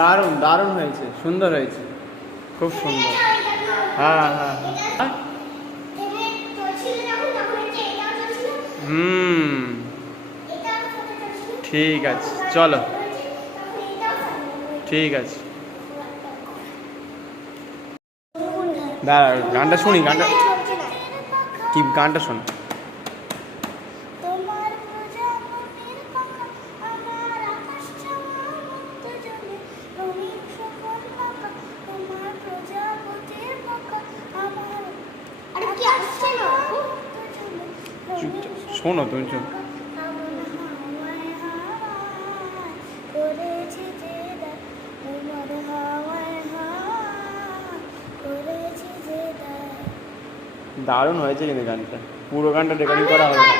দারুণ দারুণ হয়েছে, সুন্দর হয়েছে, খুব সুন্দর। হ্যাঁ হ্যাঁ হ্যাঁ। হুম, ঠিক আছে, চলো, ঠিক আছে। দাঁড়া, গানটা শুনি, গানটা কি, গানটা শোন। শোনো তুমি, শোনো। দারুণ হয়েছে কিন্তু গানটা, পুরো গানটা রেকর্ডিং করা হবে না।